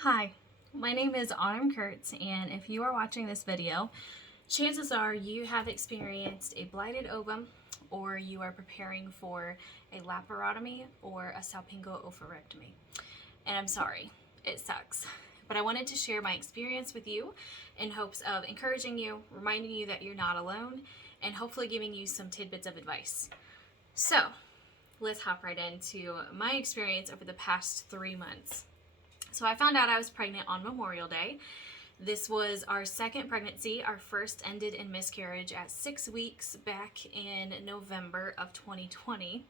Hi, my name is Autumn Kurtz, and if you are watching this video, chances are you have experienced a blighted ovum or you are preparing for a laparotomy or a salpingo-oopherectomy. And I'm sorry, it sucks. But I wanted to share my experience with you in hopes of encouraging you, reminding you that you're not alone, and hopefully giving you some tidbits of advice. So, let's hop right into my experience over the past 3 months. So I found out I was pregnant on Memorial Day. This was our second pregnancy. Our first ended in miscarriage at 6 weeks back in November of 2020.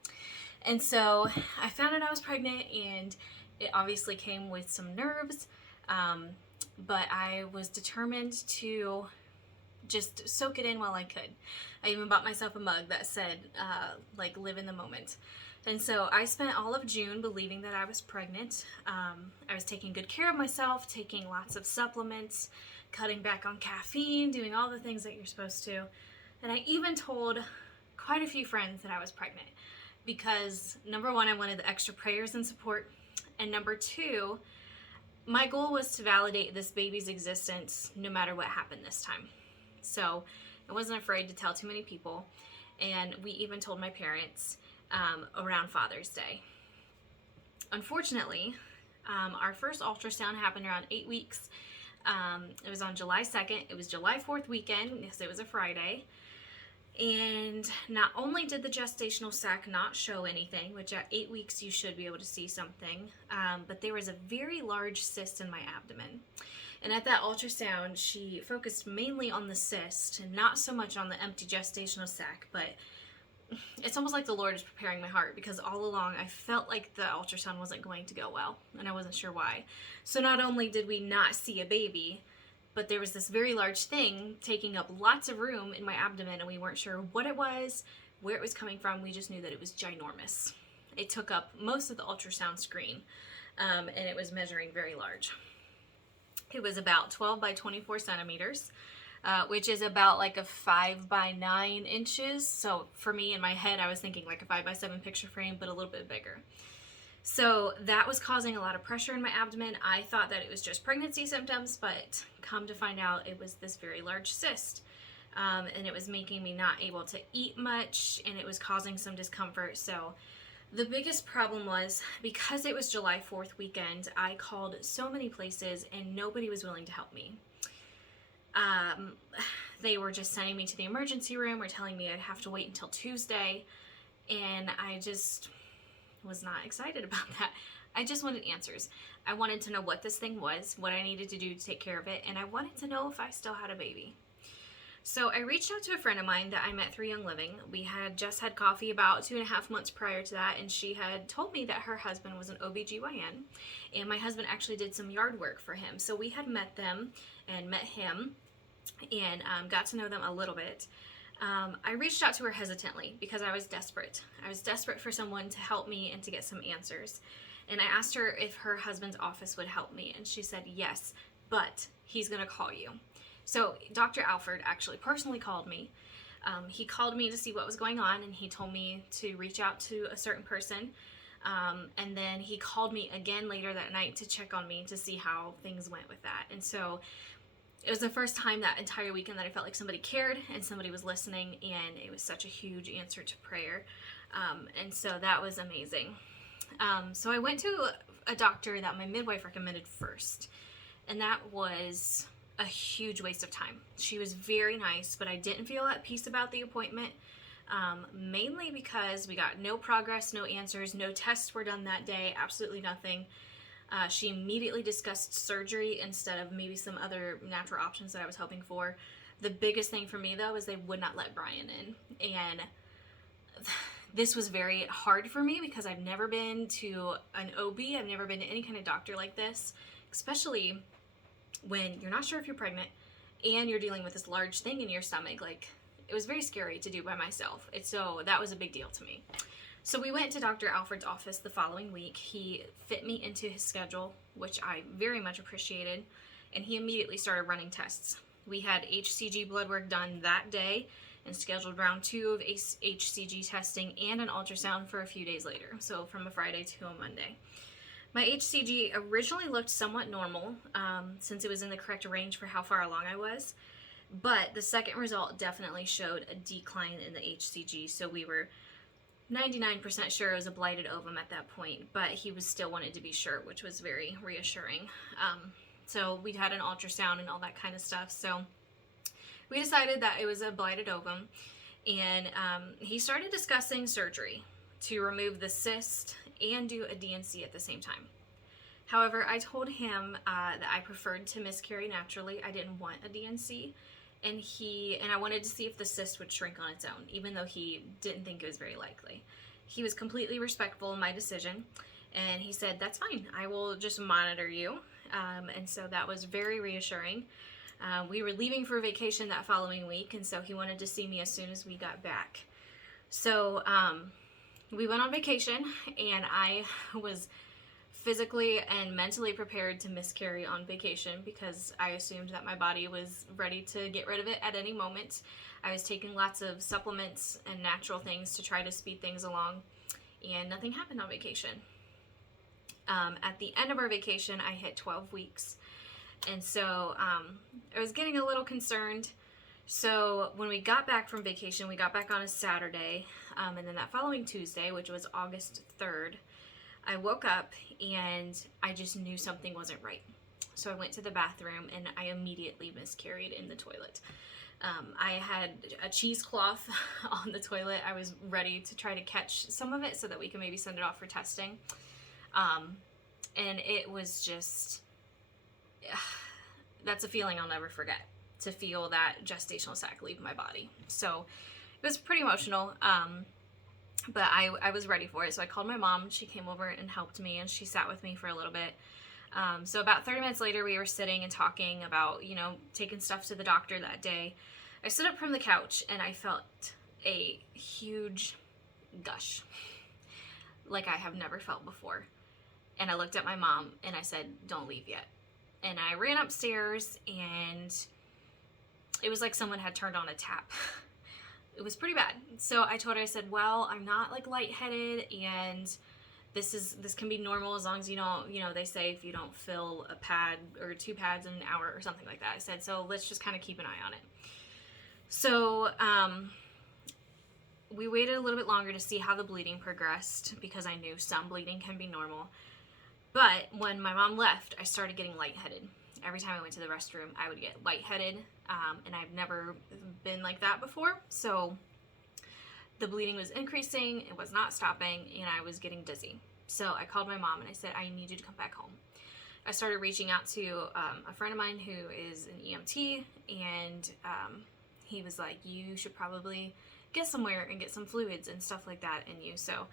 And so I found out I was pregnant, and it obviously came with some nerves, but I was determined to just soak it in while I could. I even bought myself a mug that said, live in the moment. And so I spent all of June believing that I was pregnant. I was taking good care of myself, taking lots of supplements, cutting back on caffeine, doing all the things that you're supposed to. And I even told quite a few friends that I was pregnant because, number one, I wanted the extra prayers and support. And number two, my goal was to validate this baby's existence no matter what happened this time. So I wasn't afraid to tell too many people. And we even told my parents around Father's Day. Unfortunately, our first ultrasound happened around 8 weeks. It was on July 2nd. It was July 4th weekend because it was a Friday. And not only did the gestational sac not show anything, which at 8 weeks you should be able to see something, but there was a very large cyst in my abdomen. And at that ultrasound, she focused mainly on the cyst and not so much on the empty gestational sac, but it's almost like the Lord is preparing my heart because all along I felt like the ultrasound wasn't going to go well, and I wasn't sure why. So not only did we not see a baby, but there was this very large thing taking up lots of room in my abdomen, and we weren't sure what it was, where it was coming from. We just knew that it was ginormous. It took up most of the ultrasound screen, and it was measuring very large. It was about 12 by 24 centimeters. Which is about like a 5 by 9 inches. So for me, in my head, I was thinking like a 5 by 7 picture frame, but a little bit bigger. So that was causing a lot of pressure in my abdomen. I thought that it was just pregnancy symptoms, but come to find out it was this very large cyst. And it was making me not able to eat much, and it was causing some discomfort. So the biggest problem was because it was July 4th weekend, I called so many places and nobody was willing to help me. They were just sending me to the emergency room or telling me I'd have to wait until Tuesday, and I just was not excited about that. I just wanted answers. I wanted to know what this thing was, what I needed to do to take care of it, and I wanted to know if I still had a baby. So I reached out to a friend of mine that I met through Young Living. We had just had coffee about 2.5 months prior to that, and she had told me that her husband was an OBGYN, and my husband actually did some yard work for him. So we had met them and met him and got to know them a little bit. I reached out to her hesitantly because I was desperate. I was desperate for someone to help me and to get some answers. And I asked her if her husband's office would help me, and she said yes, but he's going to call you. So Dr. Alford actually personally called me. He called me to see what was going on, and he told me to reach out to a certain person. And then he called me again later that night to check on me to see how things went with that. And so it was the first time that entire weekend that I felt like somebody cared and somebody was listening, and it was such a huge answer to prayer. And so that was amazing. So I went to a doctor that my midwife recommended first, and that was a huge waste of time. She was very nice, but I didn't feel at peace about the appointment, mainly because we got no progress, no answers, no tests were done that day, absolutely nothing. She immediately discussed surgery instead of maybe some other natural options that I was hoping for. The biggest thing for me, though, is they would not let Brian in. And this was very hard for me because I've never been to an OB. I've never been to any kind of doctor like this, especially when you're not sure if you're pregnant and you're dealing with this large thing in your stomach. Like, it was very scary to do by myself. So that was a big deal to me. So we went to Dr. Alfred's office the following week. He fit me into his schedule, which I very much appreciated, and he immediately started running tests. We had HCG blood work done that day and scheduled round 2 of HCG testing and an ultrasound for a few days later, so from a Friday to a Monday. My HCG originally looked somewhat normal, since it was in the correct range for how far along I was, but the second result definitely showed a decline in the HCG, so we were 99% sure it was a blighted ovum at that point, but he was still wanted to be sure, which was very reassuring. So we had an ultrasound and all that kind of stuff, so we decided that it was a blighted ovum, and he started discussing surgery to remove the cyst and do a DNC at the same time. However, I told him that I preferred to miscarry naturally. I didn't want a DNC, and I wanted to see if the cyst would shrink on its own, even though he didn't think it was very likely. He was completely respectful of my decision, and he said, "That's fine. I will just monitor you." And so that was very reassuring. We were leaving for vacation that following week, and so he wanted to see me as soon as we got back. So we went on vacation, and I was physically and mentally prepared to miscarry on vacation because I assumed that my body was ready to get rid of it at any moment. I was taking lots of supplements and natural things to try to speed things along, and nothing happened on vacation. At the end of our vacation, I hit 12 weeks, and so I was getting a little concerned. So when we got back from vacation, we got back on a Saturday, and then that following Tuesday, which was August 3rd, I woke up and I just knew something wasn't right. So I went to the bathroom and I immediately miscarried in the toilet. I had a cheesecloth on the toilet. I was ready to try to catch some of it so that we can maybe send it off for testing. And it was just, that's a feeling I'll never forget, to feel that gestational sac leave my body. So it was pretty emotional. But I was ready for it, so I called my mom. She came over and helped me, and she sat with me for a little bit. So about 30 minutes later, we were sitting and talking about, taking stuff to the doctor that day. I stood up from the couch, and I felt a huge gush, like I have never felt before. And I looked at my mom, and I said, "Don't leave yet." And I ran upstairs, and it was like someone had turned on a tap. It was pretty bad. So I told her, I said, "Well, I'm not like lightheaded, and this can be normal as long as you don't, they say if you don't fill a pad or 2 pads in an hour or something like that." I said, "So let's just kind of keep an eye on it." So we waited a little bit longer to see how the bleeding progressed because I knew some bleeding can be normal. But when my mom left, I started getting lightheaded. Every time I went to the restroom, I would get lightheaded, and I've never been like that before. So the bleeding was increasing, it was not stopping, and I was getting dizzy. So I called my mom and I said, "I need you to come back home." I started reaching out to a friend of mine who is an EMT, and he was like, "You should probably get somewhere and get some fluids and stuff like that in you." So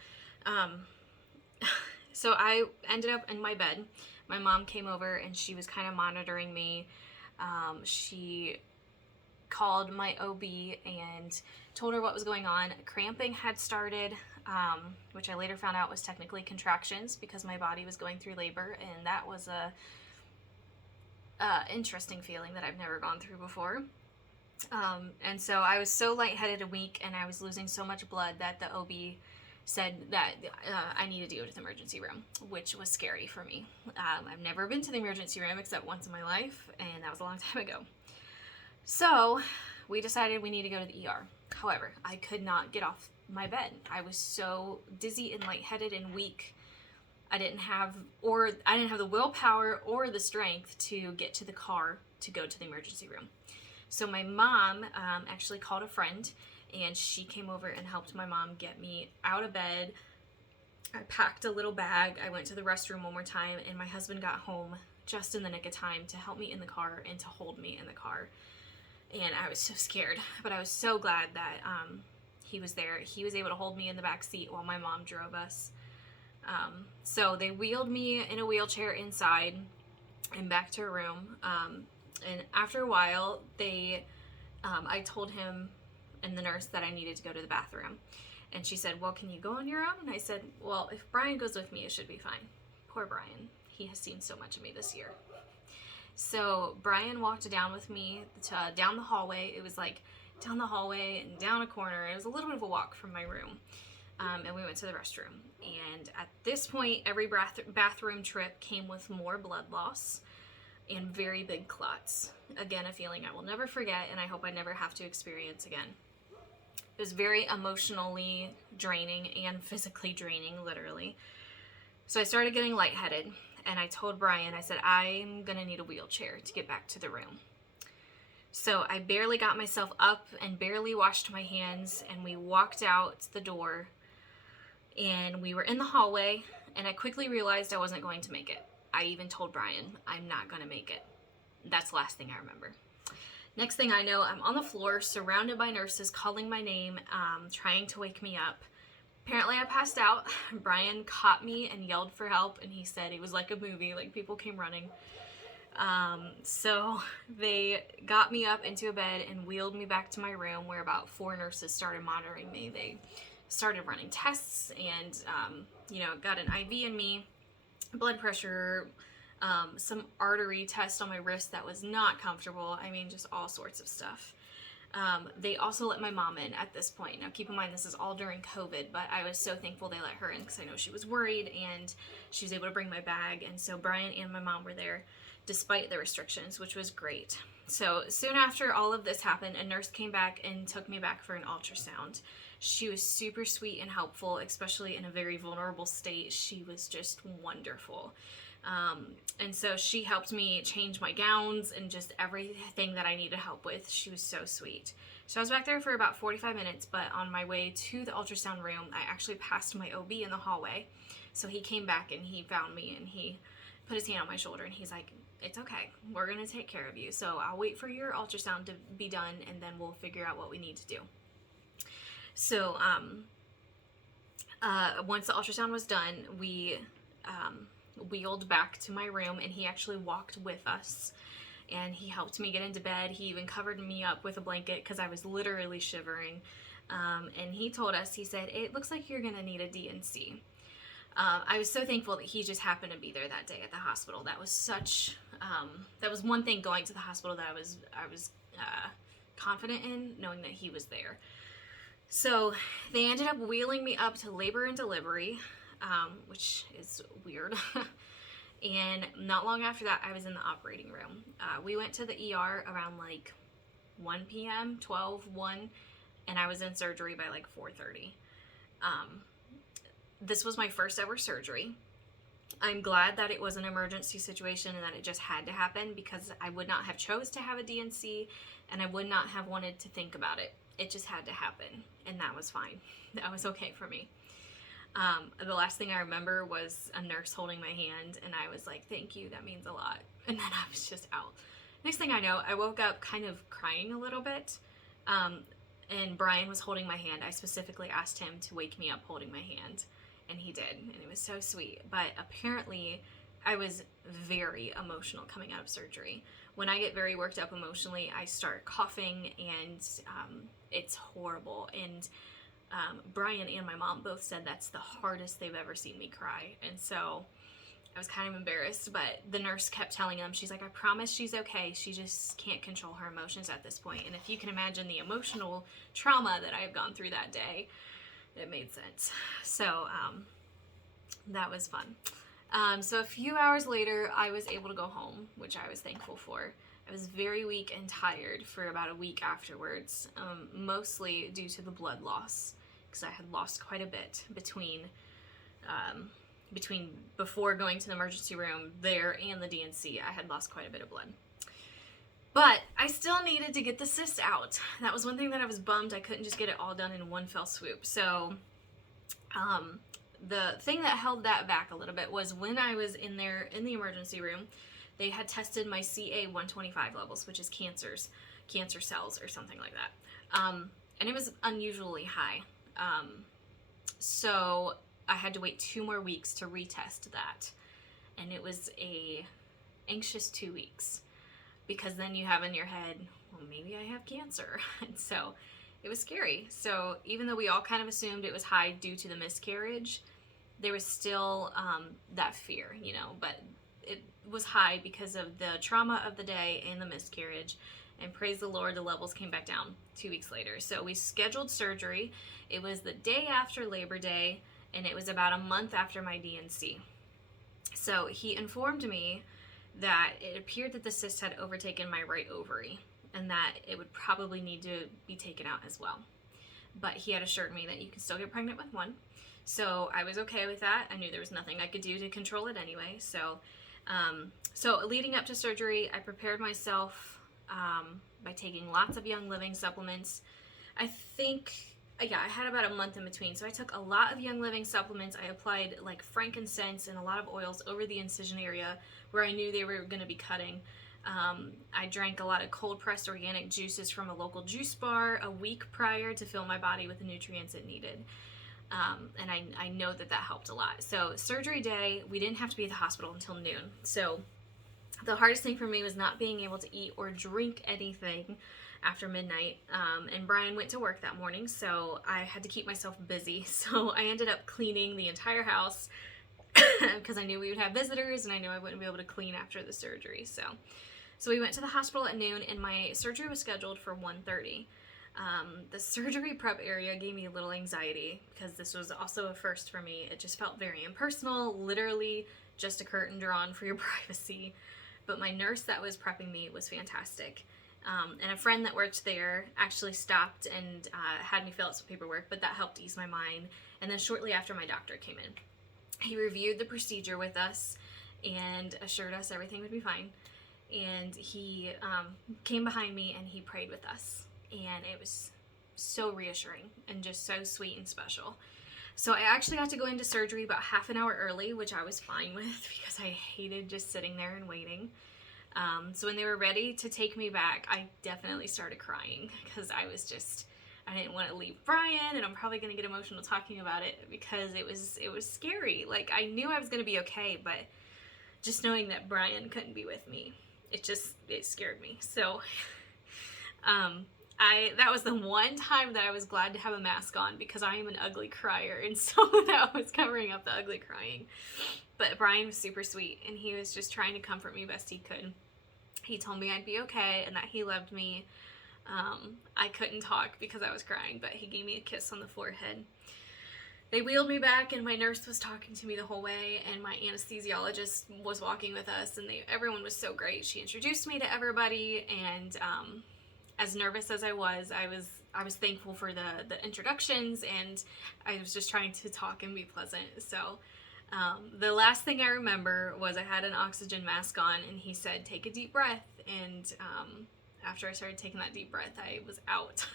so I ended up in my bed. My mom came over and she was kind of monitoring me. She called my OB and told her what was going on. Cramping had started, which I later found out was technically contractions because my body was going through labor, and that was a interesting feeling that I've never gone through before. And so I was so lightheaded and weak, and I was losing so much blood that the OB said that I needed to go to the emergency room, which was scary for me. I've never been to the emergency room except once in my life, and that was a long time ago. So we decided we need to go to the ER. However, I could not get off my bed. I was so dizzy and lightheaded and weak. I didn't have the willpower or the strength to get to the car to go to the emergency room. So my mom actually called a friend, and she came over and helped my mom get me out of bed. I packed a little bag. I went to the restroom one more time, and my husband got home just in the nick of time to help me in the car and to hold me in the car. And I was so scared, but I was so glad that he was there. He was able to hold me in the back seat while my mom drove us. So they wheeled me in a wheelchair inside and back to a room. And after a while, I told him and the nurse that I needed to go to the bathroom. And she said, "Well, can you go on your own?" And I said, "Well, if Brian goes with me, it should be fine." Poor Brian. He has seen so much of me this year. So Brian walked down with me down the hallway. It was like down the hallway and down a corner. It was a little bit of a walk from my room. and we went to the restroom. And at this point, every bathroom trip came with more blood loss and very big clots. Again, a feeling I will never forget, and I hope I never have to experience again. It was very emotionally draining and physically draining, literally. So I started getting lightheaded, and I told Brian, I said, I'm gonna need a wheelchair to get back to the room. So I barely got myself up and barely washed my hands, and we walked out the door, and we were in the hallway, and I quickly realized I wasn't going to make it. I even told Brian, I'm not gonna make it. That's the last thing I remember. Next thing I know, I'm on the floor, surrounded by nurses calling my name, trying to wake me up. Apparently I passed out. Brian caught me and yelled for help, and he said it was like a movie, like people came running. So they got me up into a bed and wheeled me back to my room, where about 4 nurses started monitoring me. They started running tests and, got an IV in me, blood pressure, some artery test on my wrist that was not comfortable. I mean, just all sorts of stuff. They also let my mom in at this point. Now, keep in mind, this is all during COVID, but I was so thankful they let her in because I know she was worried, and she was able to bring my bag. And so Brian and my mom were there despite the restrictions, which was great. So soon after all of this happened, a nurse came back and took me back for an ultrasound. She was super sweet and helpful, especially in a very vulnerable state. She was just wonderful. And so she helped me change my gowns and just everything that I needed help with. She was so sweet. So I was back there for about 45 minutes, but on my way to the ultrasound room, I actually passed my OB in the hallway. So he came back and he found me and he put his hand on my shoulder and he's like, it's okay, we're gonna take care of you. So I'll wait for your ultrasound to be done and then we'll figure out what we need to do. So once the ultrasound was done, we wheeled back to my room, and he actually walked with us, and he helped me get into bed. He even covered me up with a blanket because I was literally shivering, and he told us, he said, it looks like you're gonna need a DNC. I was so thankful that he just happened to be there that day at the hospital. That was such, that was one thing going to the hospital that I was confident in, knowing that he was there. So they ended up wheeling me up to labor and delivery, which is weird. And not long after that, I was in the operating room. We went to the ER around like 1 p.m., 1, and I was in surgery by like 4:30. This was my first ever surgery. I'm glad that it was an emergency situation and that it just had to happen, because I would not have chose to have a DNC and I would not have wanted to think about it. It just had to happen, and that was fine. That was okay for me. The last thing I remember was a nurse holding my hand, and I was like, thank you, that means a lot. And then I was just out. Next thing I know, I woke up kind of crying a little bit, and Brian was holding my hand. I specifically asked him to wake me up holding my hand, and he did, and it was so sweet. But apparently, I was very emotional coming out of surgery. When I get very worked up emotionally, I start coughing, and it's horrible. And Brian and my mom both said that's the hardest they've ever seen me cry. And so I was kind of embarrassed, but the nurse kept telling them, she's like, I promise she's okay. She just can't control her emotions at this point. And if you can imagine the emotional trauma that I have gone through that day, it made sense. So that was fun. So a few hours later, I was able to go home, which I was thankful for. I was very weak and tired for about a week afterwards, mostly due to the blood loss, because I had lost quite a bit between before going to the emergency room there and the DNC. I had lost quite a bit of blood. But I still needed to get the cyst out. That was one thing that I was bummed I couldn't just get it all done in one fell swoop. So the thing that held that back a little bit was when I was in there in the emergency room, they had tested my CA-125 levels, which is cancer cells or something like that. And it was unusually high. So I had to wait 2 more weeks to retest that. And it was a anxious 2 weeks, because then you have in your head, well, maybe I have cancer. And so it was scary. So even though we all kind of assumed it was high due to the miscarriage, there was still that fear, but it was high because of the trauma of the day and the miscarriage. and praise the Lord, the levels came back down 2 weeks later. So we scheduled surgery. It was the day after Labor Day, and it was about a month after my D&C. So he informed me that it appeared that the cyst had overtaken my right ovary and that it would probably need to be taken out as well. But he had assured me that you can still get pregnant with one. So I was okay with that. I knew there was nothing I could do to control it anyway. So leading up to surgery, I prepared myself by taking lots of Young Living supplements. I had about a month in between. So I took a lot of Young Living supplements. I applied like frankincense and a lot of oils over the incision area where I knew they were going to be cutting. I drank a lot of cold pressed organic juices from a local juice bar a week prior to fill my body with the nutrients it needed. And I know that helped a lot. So surgery day, we didn't have to be at the hospital until noon. So the hardest thing for me was not being able to eat or drink anything after midnight. And Brian went to work that morning, so I had to keep myself busy. So I ended up cleaning the entire house because I knew we would have visitors and I knew I wouldn't be able to clean after the surgery. So we went to the hospital at noon, and my surgery was scheduled for 1:30. The surgery prep area gave me a little anxiety because this was also a first for me. It just felt very impersonal, literally just a curtain drawn for your privacy. But my nurse that was prepping me was fantastic. And a friend that worked there actually stopped and had me fill out some paperwork, but that helped ease my mind. And then shortly after, my doctor came in. He reviewed the procedure with us and assured us everything would be fine. And he came behind me and he prayed with us. And it was so reassuring and just so sweet and special. So I actually got to go into surgery about half an hour early, which I was fine with because I hated just sitting there and waiting. So when they were ready to take me back, I definitely started crying because I didn't want to leave Brian, and I'm probably going to get emotional talking about it because it was scary. Like, I knew I was going to be okay, but just knowing that Brian couldn't be with me, it scared me. So, that was the one time that I was glad to have a mask on because I am an ugly crier, and so that was covering up the ugly crying. But Brian was super sweet, and he was just trying to comfort me best he could. He told me I'd be okay and that he loved me. I couldn't talk because I was crying, but he gave me a kiss on the forehead. They wheeled me back, and my nurse was talking to me the whole way, and my anesthesiologist was walking with us, and everyone was so great. She introduced me to everybody, and as nervous as I was thankful for the introductions, and I was just trying to talk and be pleasant. So the last thing I remember was I had an oxygen mask on, and he said, "Take a deep breath," and after I started taking that deep breath, I was out.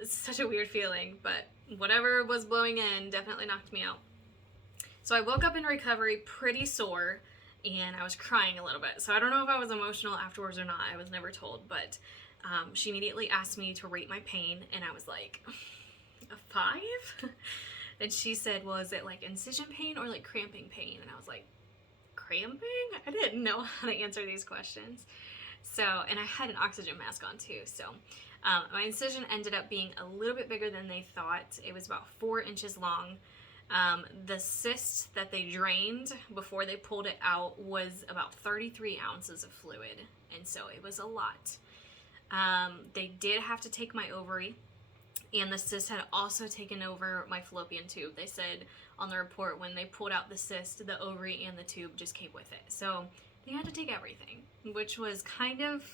It's such a weird feeling, but whatever was blowing in definitely knocked me out. So I woke up in recovery pretty sore, and I was crying a little bit. So I don't know if I was emotional afterwards or not. I was never told, but she immediately asked me to rate my pain, and I was like, a 5? And she said, well, is it like incision pain or like cramping pain? And I was like, cramping? I didn't know how to answer these questions. So, and I had an oxygen mask on too. So my incision ended up being a little bit bigger than they thought. It was about 4 inches long. The cyst that they drained before they pulled it out was about 33 ounces of fluid. And so it was a lot. They did have to take my ovary, and the cyst had also taken over my fallopian tube. They said on the report when they pulled out the cyst, the ovary and the tube just came with it. So they had to take everything, which was kind of,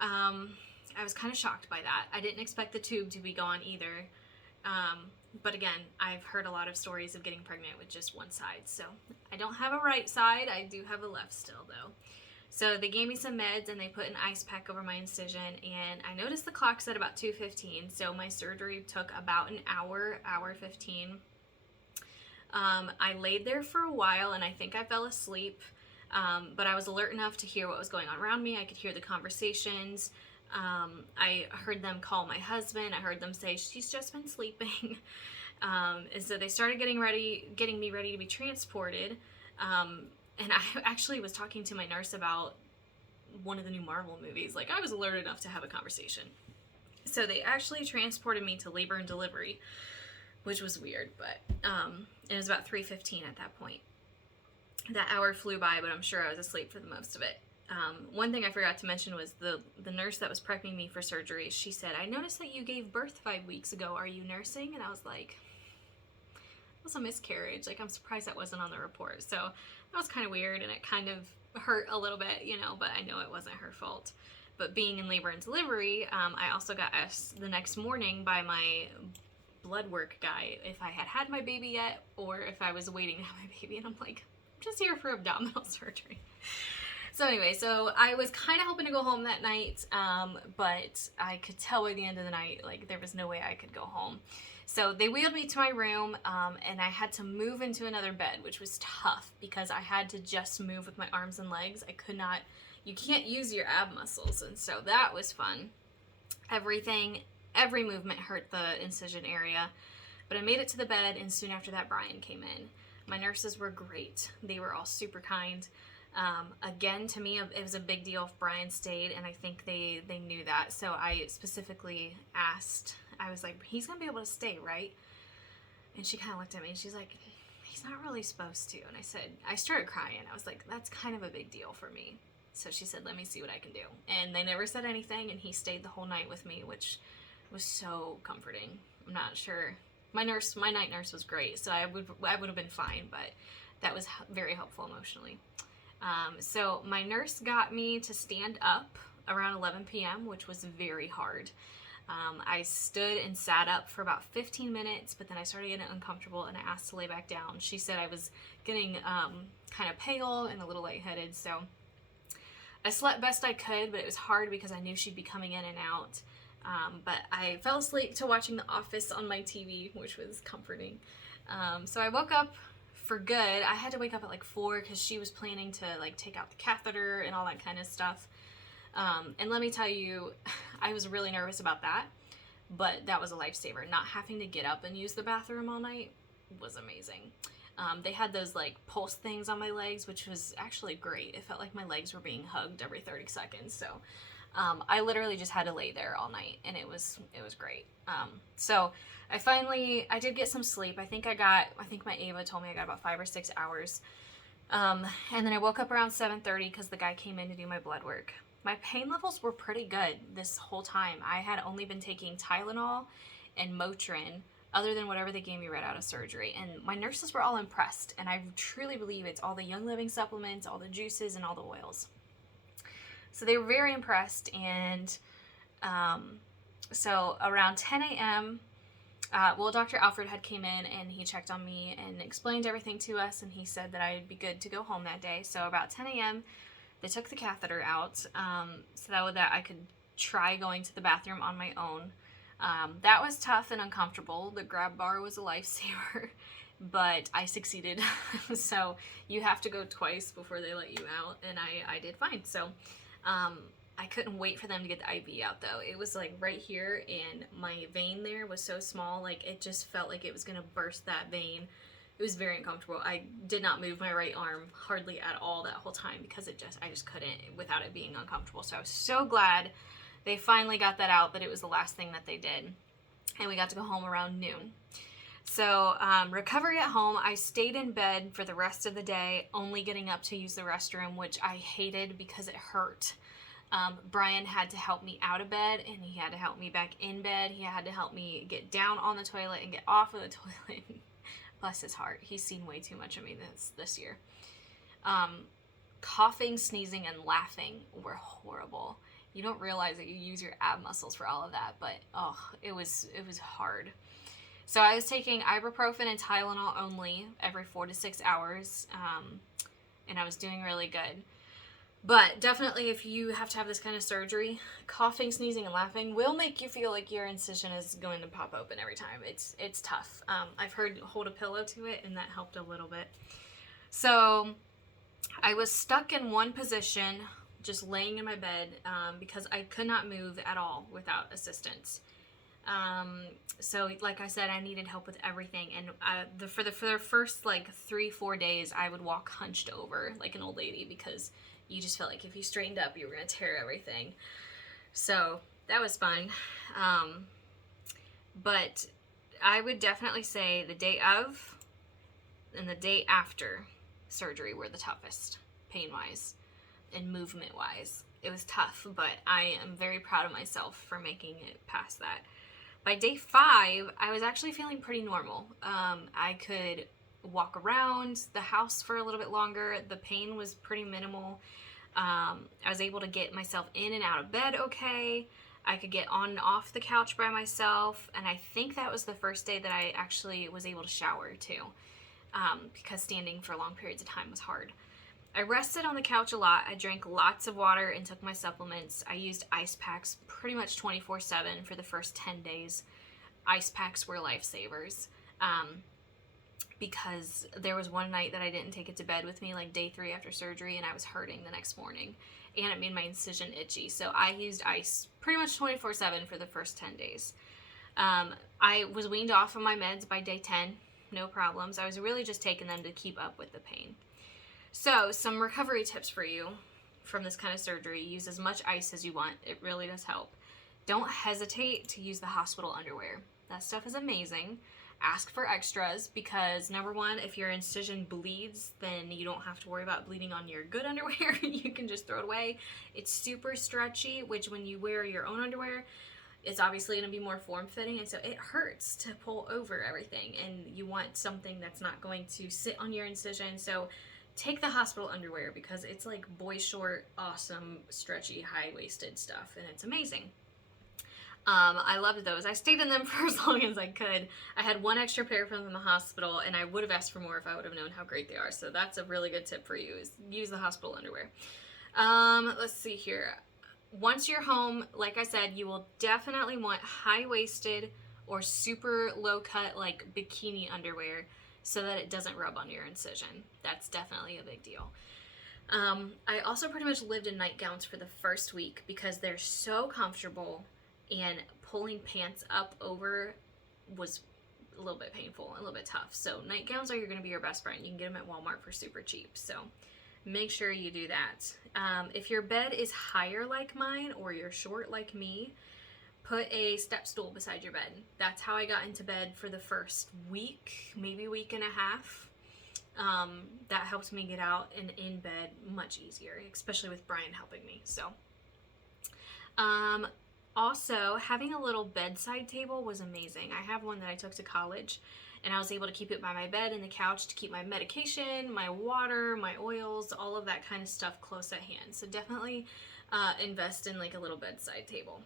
I was kind of shocked by that. I didn't expect the tube to be gone either. But again, I've heard a lot of stories of getting pregnant with just one side. So I don't have a right side. I do have a left still though. So they gave me some meds, and they put an ice pack over my incision, and I noticed the clock said about 2:15. So my surgery took about an hour 15. I laid there for a while, and I think I fell asleep. But I was alert enough to hear what was going on around me. I could hear the conversations. I heard them call my husband. I heard them say, she's just been sleeping. And so they started getting me ready to be transported. And I actually was talking to my nurse about one of the new Marvel movies. Like, I was alert enough to have a conversation. So they actually transported me to labor and delivery, which was weird, but it was about 3:15 at that point. That hour flew by, but I'm sure I was asleep for the most of it. One thing I forgot to mention was the nurse that was prepping me for surgery. She said, "I noticed that you gave birth 5 weeks ago. Are you nursing?" And I was like, "It was a miscarriage. Like, I'm surprised that wasn't on the report." So that was kind of weird, and it kind of hurt a little bit, you know, but I know it wasn't her fault. But being in labor and delivery, I also got asked the next morning by my blood work guy if I had had my baby yet or if I was waiting to have my baby. And I'm like, I'm just here for abdominal surgery. So anyway, so I was kind of hoping to go home that night, but I could tell by the end of the night, like, there was no way I could go home. So they wheeled me to my room, and I had to move into another bed, which was tough because I had to just move with my arms and legs. I could not, you can't use your ab muscles, and so that was fun. Every movement hurt the incision area, but I made it to the bed, and soon after that, Brian came in. My nurses were great. They were all super kind. Again, to me, it was a big deal if Brian stayed, and I think they knew that. So I specifically asked, I was like, he's going to be able to stay, right? And she kind of looked at me, and she's like, he's not really supposed to. And I started crying. I was like, that's kind of a big deal for me. So she said, let me see what I can do. And they never said anything, and he stayed the whole night with me, which was so comforting. I'm not sure. My night nurse was great, so I would have been fine, but that was very helpful emotionally. So my nurse got me to stand up around 11 p.m., which was very hard. I stood and sat up for about 15 minutes, but then I started getting uncomfortable and I asked to lay back down. She said I was getting kind of pale and a little lightheaded, so I slept best I could, but it was hard because I knew she'd be coming in and out. But I fell asleep to watching The Office on my TV, which was comforting. So I woke up for good. I had to wake up at like 4 because she was planning to like take out the catheter and all that kind of stuff. And let me tell you, I was really nervous about that, but that was a lifesaver. Not having to get up and use the bathroom all night was amazing. They had those like pulse things on my legs, which was actually great. It felt like my legs were being hugged every 30 seconds. So I literally just had to lay there all night, and it was great. So I did get some sleep. I think my Ava told me I got about 5 or 6 hours. And then I woke up around 7:30 because the guy came in to do my blood work. My pain levels were pretty good this whole time. I had only been taking Tylenol and Motrin, other than whatever they gave me right out of surgery. And my nurses were all impressed, and I truly believe it's all the Young Living supplements, all the juices, and all the oils. So they were very impressed, and so around 10 a.m., Dr. Alfred had came in, and he checked on me and explained everything to us, and he said that I'd be good to go home that day. So about 10 a.m., they took the catheter out, so that I could try going to the bathroom on my own. That was tough and uncomfortable. The grab bar was a lifesaver, but I succeeded. So you have to go twice before they let you out, and I did fine. So I couldn't wait for them to get the IV out, though. It was like right here, and my vein there was so small, like it just felt like it was gonna burst that vein. It was very uncomfortable. I did not move my right arm hardly at all that whole time because I just couldn't without it being uncomfortable. So I was so glad they finally got that out, but it was the last thing that they did. And we got to go home around noon. So recovery at home, I stayed in bed for the rest of the day, only getting up to use the restroom, which I hated because it hurt. Brian had to help me out of bed, and he had to help me back in bed. He had to help me get down on the toilet and get off of the toilet. Bless his heart. He's seen way too much of me this year. Coughing, sneezing, and laughing were horrible. You don't realize that you use your ab muscles for all of that, but it was hard. So I was taking ibuprofen and Tylenol only every 4 to 6 hours, and I was doing really good. But definitely, if you have to have this kind of surgery, coughing, sneezing, and laughing will make you feel like your incision is going to pop open every time. It's tough. I've heard hold a pillow to it, and that helped a little bit. So I was stuck in one position, just laying in my bed, because I could not move at all without assistance. So like I said, I needed help with everything, and for the first like 3-4 days, I would walk hunched over like an old lady because you just felt like if you straightened up, you were going to tear everything. So that was fun. But I would definitely say the day of and the day after surgery were the toughest, pain-wise. and movement wise. It was tough, but I am very proud of myself for making it past that. By day 5, I was actually feeling pretty normal. I could walk around the house for a little bit longer. The pain was pretty minimal. I was able to get myself in and out of bed okay. I could get on and off the couch by myself, and I think that was the first day that I actually was able to shower too, because standing for long periods of time was hard. I rested on the couch a lot. I drank lots of water and took my supplements. I used ice packs pretty much 24/7 for the first 10 days. Ice packs were lifesavers, because there was one night that I didn't take it to bed with me, like day 3 after surgery, and I was hurting the next morning, and it made my incision itchy. So I used ice pretty much 24/7 for the first 10 days. I was weaned off of my meds by day 10, no problems. I was really just taking them to keep up with the pain. So, some recovery tips for you from this kind of surgery. Use as much ice as you want. It really does help. Don't hesitate to use the hospital underwear. That stuff is amazing. Ask for extras because, number one, if your incision bleeds, then you don't have to worry about bleeding on your good underwear. You can just throw it away. It's super stretchy, which when you wear your own underwear, it's obviously going to be more form-fitting, and so it hurts to pull over everything, and you want something that's not going to sit on your incision. So take the hospital underwear because it's like boy short, awesome, stretchy, high-waisted stuff, and it's amazing. I loved those. I stayed in them for as long as I could. I had one extra pair from the hospital, and I would have asked for more if I would have known how great they are. So that's a really good tip for you, is use the hospital underwear. Let's see here. Once you're home, like I said, you will definitely want high-waisted or super low-cut, like bikini underwear, so that it doesn't rub on your incision. That's definitely a big deal. I also pretty much lived in nightgowns for the first week because they're so comfortable, and pulling pants up over was a little bit painful, a little bit tough. So nightgowns are going to be your best friend. You can get them at Walmart for super cheap. So make sure you do that. If your bed is higher like mine or you're short like me, put a step stool beside your bed. That's how I got into bed for the first week, maybe week and a half. That helped me get out and in bed much easier, especially with Brian helping me. So, also, having a little bedside table was amazing. I have one that I took to college, and I was able to keep it by my bed and the couch to keep my medication, my water, my oils, all of that kind of stuff close at hand. So definitely invest in like a little bedside table.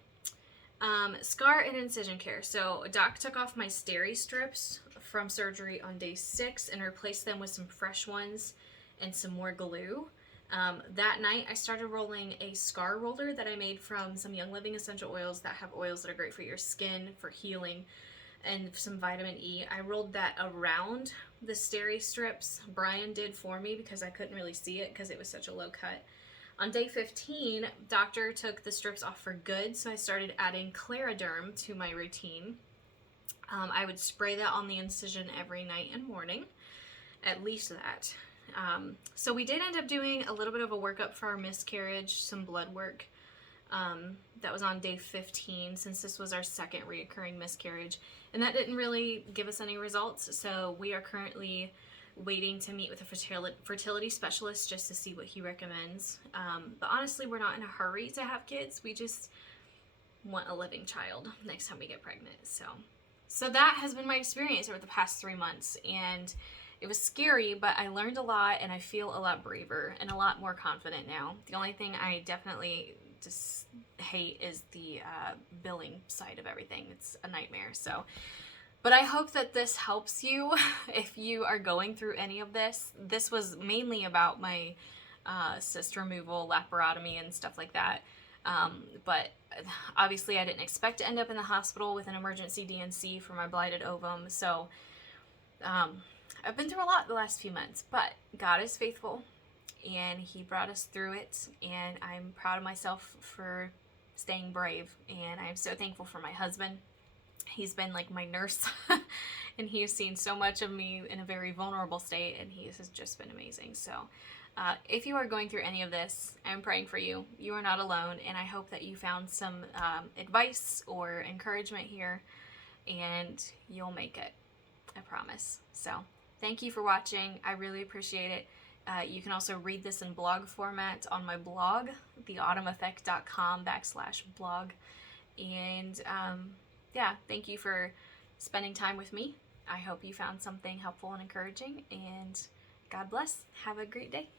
Scar and incision care. So Doc took off my steri strips from surgery on day 6 and replaced them with some fresh ones and some more glue. That night I started rolling a scar roller that I made from some Young Living essential oils that have oils that are great for your skin, for healing, and some vitamin E. I rolled that around the steri strips. Brian did for me because I couldn't really see it because it was such a low cut. On day 15, doctor took the strips off for good, so I started adding Clariderm to my routine. I would spray that on the incision every night and morning, at least that. So we did end up doing a little bit of a workup for our miscarriage, some blood work. That was on day 15, since this was our second reoccurring miscarriage, and that didn't really give us any results, so we are currently waiting to meet with a fertility specialist just to see what he recommends. But honestly, we're not in a hurry to have kids. We just want a living child next time we get pregnant. So that has been my experience over the past 3 months, and it was scary, but I learned a lot, and I feel a lot braver and a lot more confident now. The only thing I definitely just hate is the billing side of everything. It's a nightmare. But I hope that this helps you if you are going through any of this. This was mainly about my cyst removal, laparotomy, and stuff like that. But obviously I didn't expect to end up in the hospital with an emergency DNC for my blighted ovum. So I've been through a lot the last few months, but God is faithful, and He brought us through it, and I'm proud of myself for staying brave, and I'm so thankful for my husband. He's been like my nurse, and he has seen so much of me in a very vulnerable state, and he has just been amazing. So if you are going through any of this, I'm praying for you. You are not alone, and I hope that you found some advice or encouragement here, and you'll make it. I promise. So thank you for watching. I really appreciate it. You can also read this in blog format on my blog, theautumneffect.com/blog. And yeah, thank you for spending time with me. I hope you found something helpful and encouraging, and God bless. Have a great day.